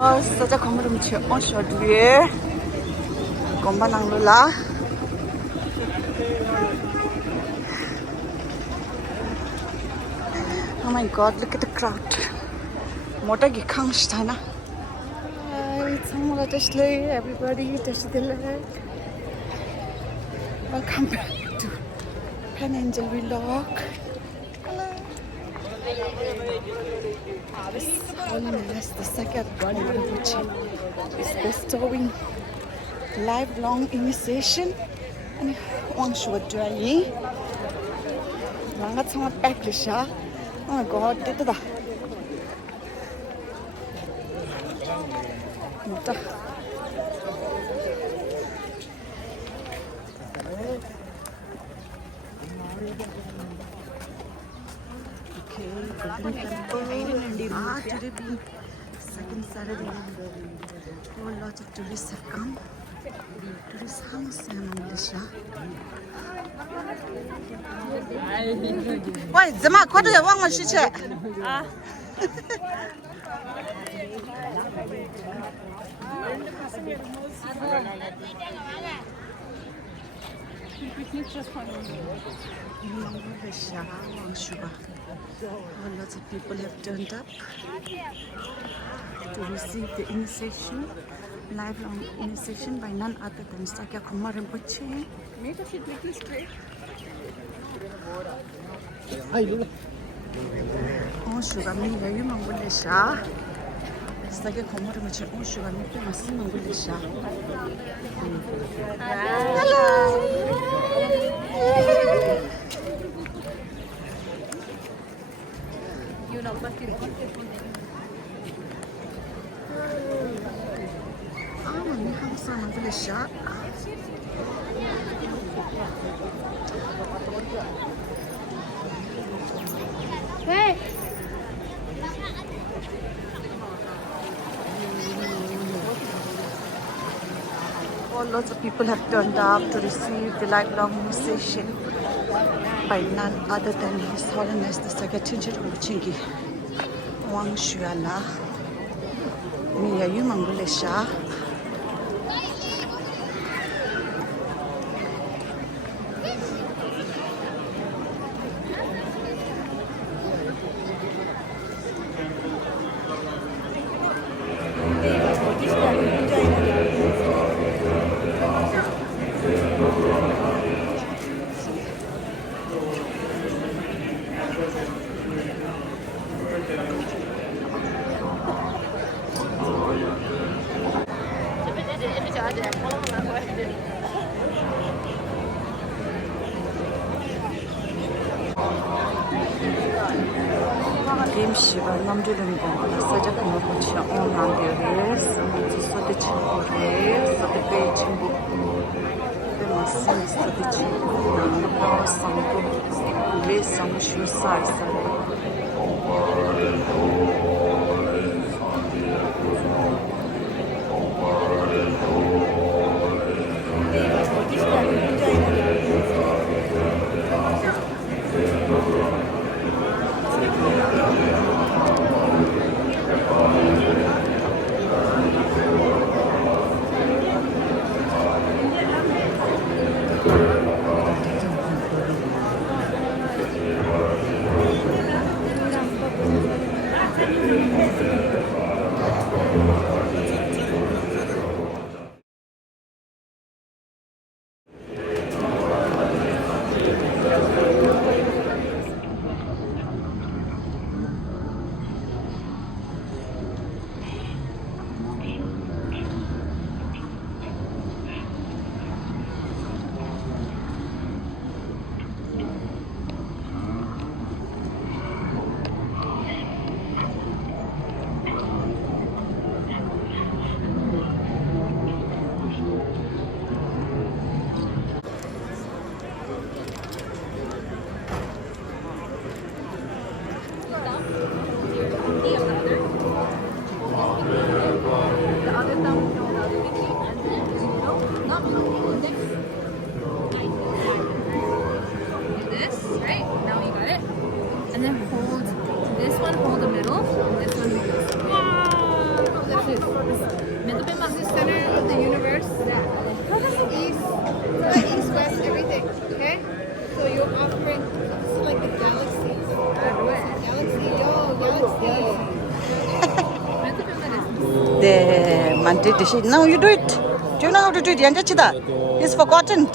SAKYA GONGMA RINPOCHE aujourd'hui. Gomba nang lula. Oh my god, look at the crowd. Mota gi khang sthana. It's all everybody welcome back to Pen Angel Vlog. His Holiness the SAKYA GONGMA RINPOCHE is bestowing lifelong initiation and one short journey. Langat sangat packed. Oh my god, dito da. Mota. Golden Temple. Today being second Saturday, lots of tourists have come. Tourists Malaysia. Wait, Zama, what do you want to check? Lots of people have turned up to receive the initiation, lifelong initiation by none other than SAKYA GONGMA RINPOCHE. Oh, sugar, me, you Malaysia. SAKYA GONGMA RINPOCHE. Oh, sugar, me, Malaysia. Hello. Malaysia. Hey. Lots of people have turned up to receive the lifelong initiation by none other than His Holiness the SAKYA GONGMA Wang Shuala. Mia Yumang Malaysia. Game Shiva, Namdulim Gomba, SAKYA GONGMA RINPOCHE, on Nandiris, so the Chimboris, so the Beijing, the Masses, so the Chimboris, the Power Sango, the Samushu Sai. Man did the shit. Now you do it. Do you know how to do it? He's forgotten.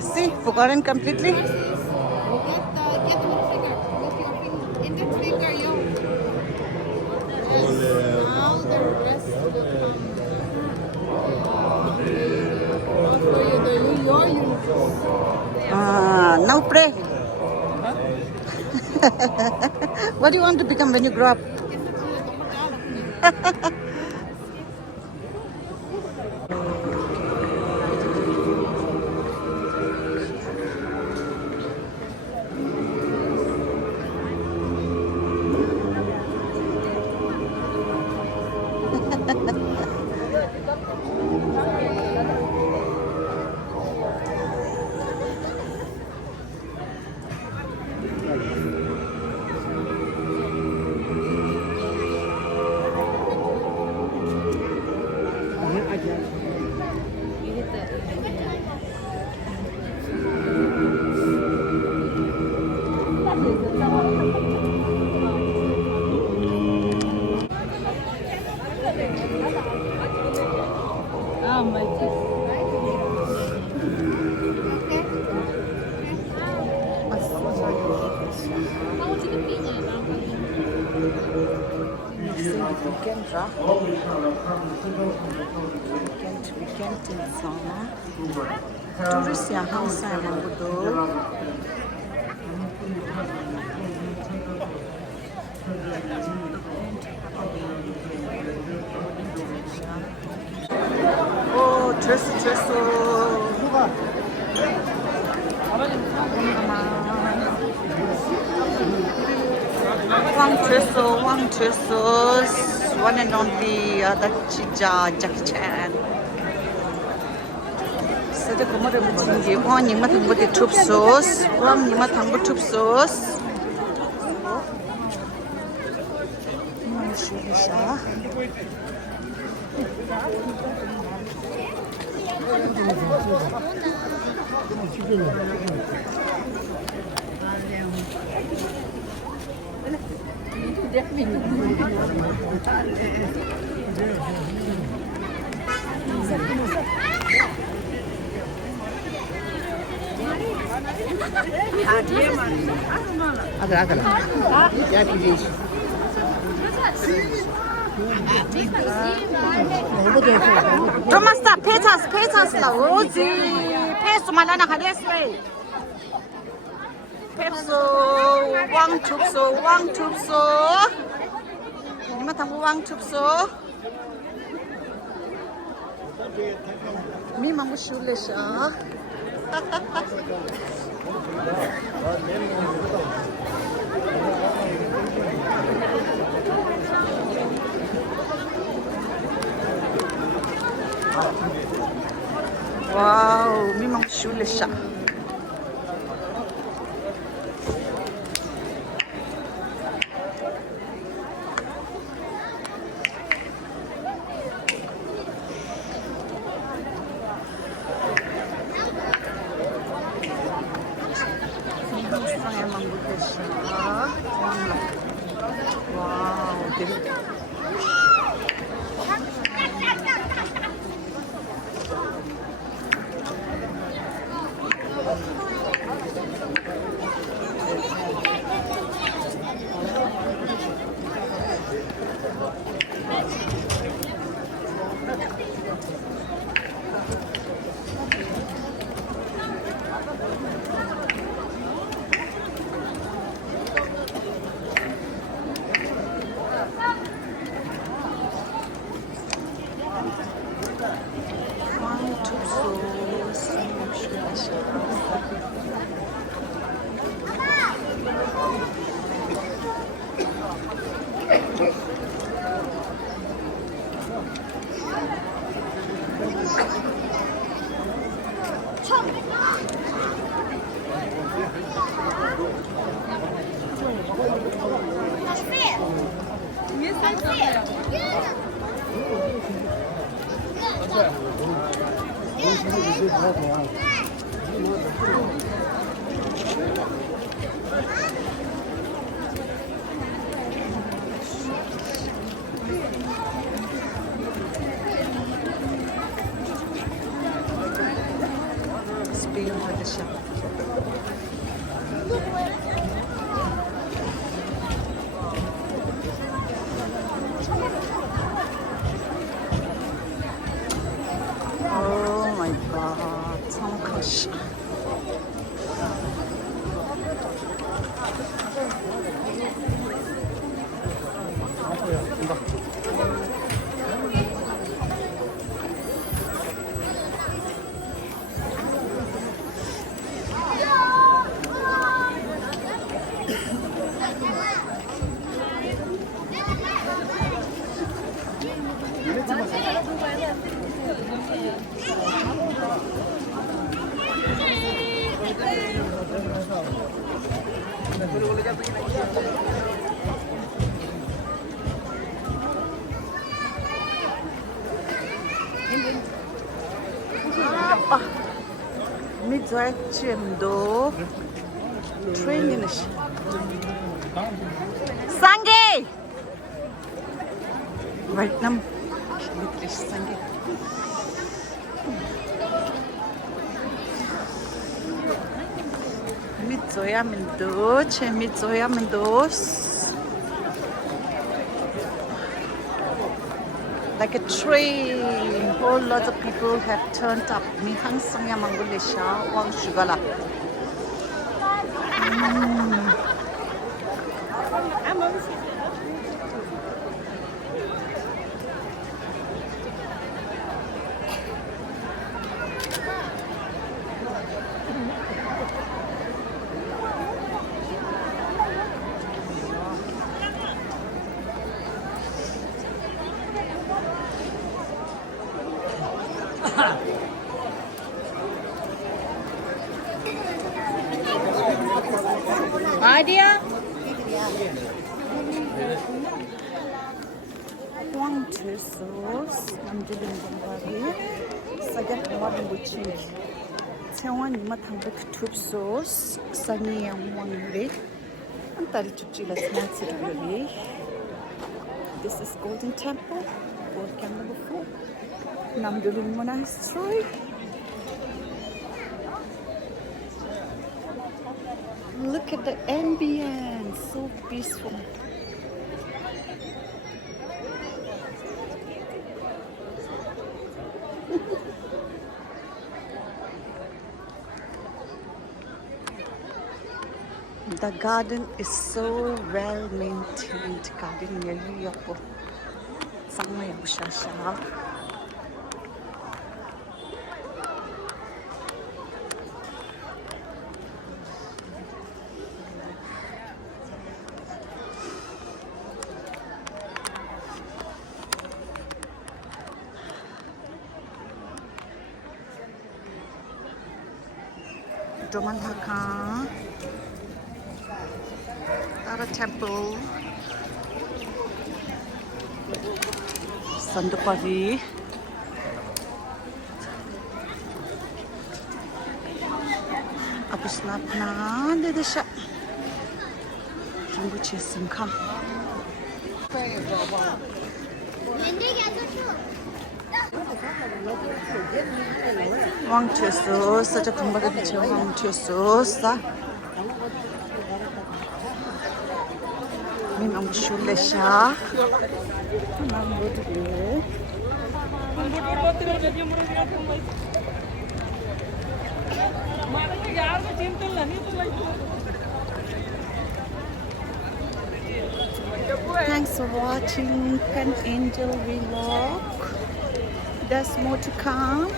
See, forgotten completely. Get one finger. With your index finger, yo. Yes. Now the rest will come for you. Your universe. Now pray. What do you want to become when you grow up? Weekend insana. Turist yang hangsa yang betul. Oh, dress. Wang Tressos, one and only Jackie Chan. Sada kumara mutsingi, wang nima thangbo de tup sauce, wang nima thangbo tup sauce. Tomasta, petas la ozi, peso malana hadeswe. Peso, wang tupso. Nima tangbo wang tupso. Mi mamu shulesha. Wow, memang shulesha. Wow, Swachimdo training. Sange! Right now, Sange. Mitzoya Mendoz. Like a train, whole lot of people have turned up. Mi hangsang ya Mangolesha, Wang Shugala. Idea? One, two sauce. I'm doing the Sakya Gongma Rinpoche. Taiwan Nima Tangbek Tube sauce. Sunny and one leg. And Tarichuchi let's not sit really. This is Golden Temple. Gold Camp number 4. Namdulin Monastery. Look at the ambience, so peaceful. The garden is so well maintained. Garden nearly yapo. Sangma yabushasha. KARNATAKA, Tara Temple, Sandupari, Abusnapna, Dedesha, Rinpoche Simkham. Wang Chesu, such a combative Wang Chesu, Minam Shulesha, Thanks for watching Pen Angel Vlog. There's more to come.